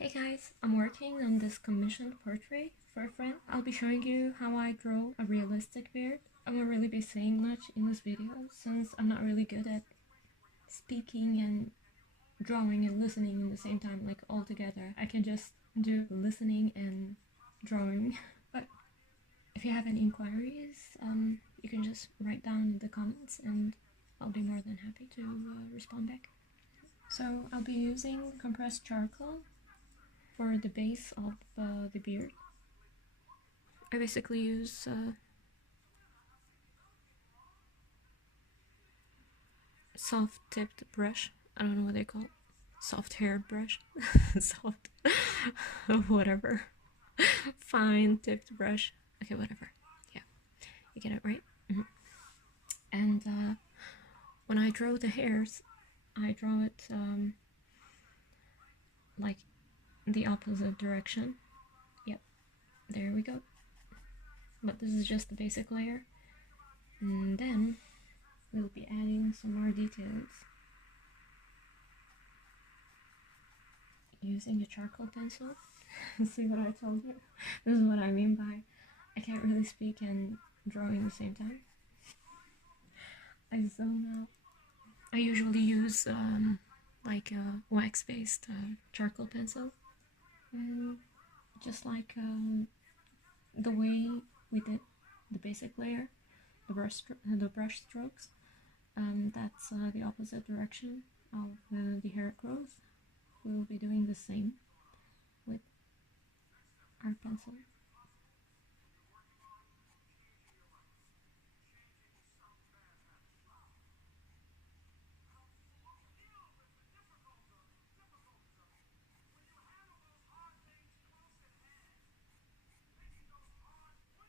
Hey guys, I'm working on this commissioned portrait for a friend. I'll be showing you how I draw a realistic beard. I won't really be saying much in this video since I'm not really good at speaking and drawing and listening in the same time, like all together. I can just do listening and drawing. But if you have any inquiries, you can just write down in the comments and I'll be more than happy to respond back. So I'll be using compressed charcoal for the base of the beard. I basically use soft tipped brush. I don't know what they call it. Soft hair brush. Soft. Whatever. Fine tipped brush. Okay, whatever. Yeah, you get it right. And when I draw the hairs, I draw it like the opposite direction. Yep, there we go. But this is just the basic layer. And then we'll be adding some more details using a charcoal pencil. See what I told you? This is what I mean by I can't really speak and draw in the same time. I zone out. I usually use like a wax-based charcoal pencil, and just like the way we did the basic layer, the brush strokes. That's the opposite direction of the hair growth. We will be doing the same with our pencil.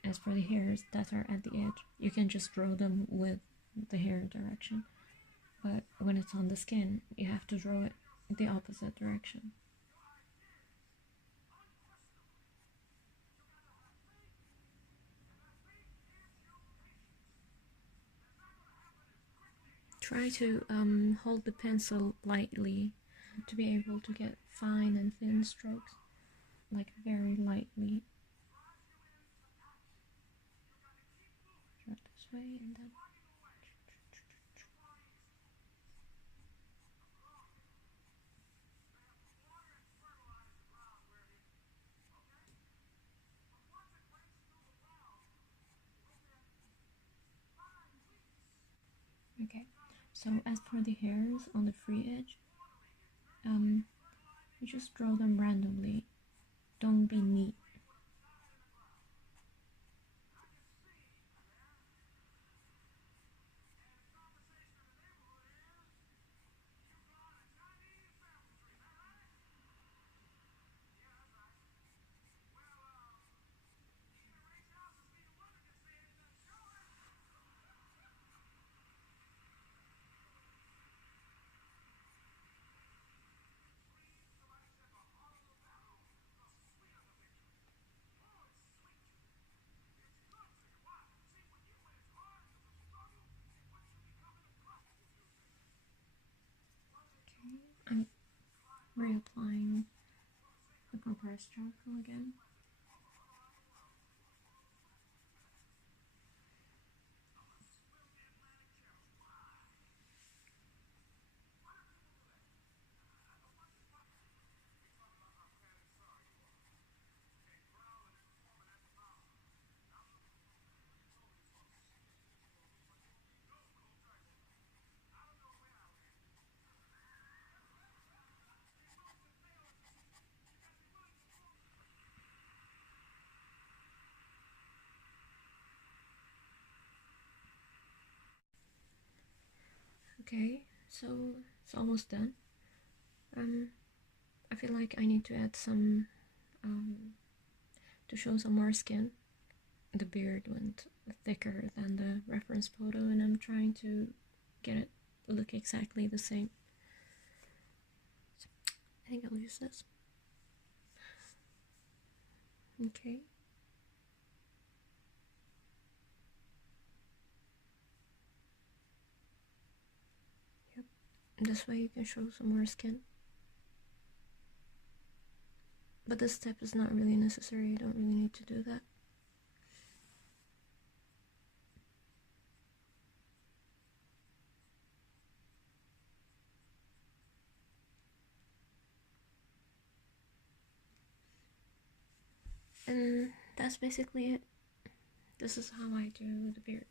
As for the hairs that are at the edge, you can just draw them with the hair direction. But when it's on the skin, you have to draw it the opposite direction. Try to hold the pencil lightly to be able to get fine and thin strokes, like very lightly. Draw it this way and then. Okay, so as for the hairs on the free edge, you just draw them randomly. Don't be neat. Okay, I'm reapplying the compressed charcoal again. Okay, so it's almost done. I feel like I need to add some to show some more skin. The beard went thicker than the reference photo, and I'm trying to get it look exactly the same. So I think I'll use this. Okay. Yep. This way you can show some more skin. But this step is not really necessary, you don't really need to do that. And that's basically it. This is how I do the beard.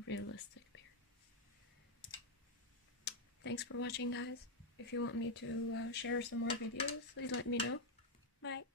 A realistic beard. Thanks for watching, guys. If you want me to share some more videos, please let me know. Bye.